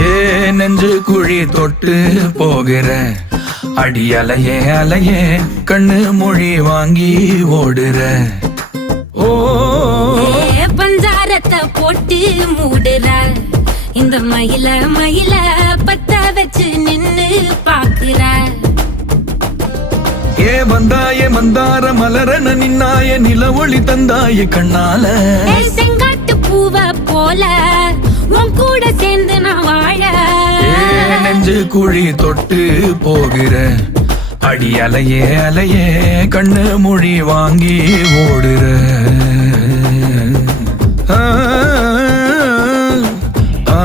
ஏ நெஞ்சு குழி தொட்டு போகிற அடி அலையே அலையே கண்ணு மொழி வாங்கி ஓடுற. ஓ பஞ்சாரத்தை போட்டு மூடுற இந்த மயில மயில பத்த வச்சு நின்னு பாக்குற. ஏ வந்தாய மந்தார மலரன நின்னாய நில ஒளி தந்தாய கண்ணால. செங்காட்டு பூவ போல உன் கூட சேர்ந்து நான் வாழ. நெஞ்சு குழி தொட்டு போகிற அடி அலையே அலையே கண்ணு மொழி வாங்கி ஓடுற. ஆ ஆ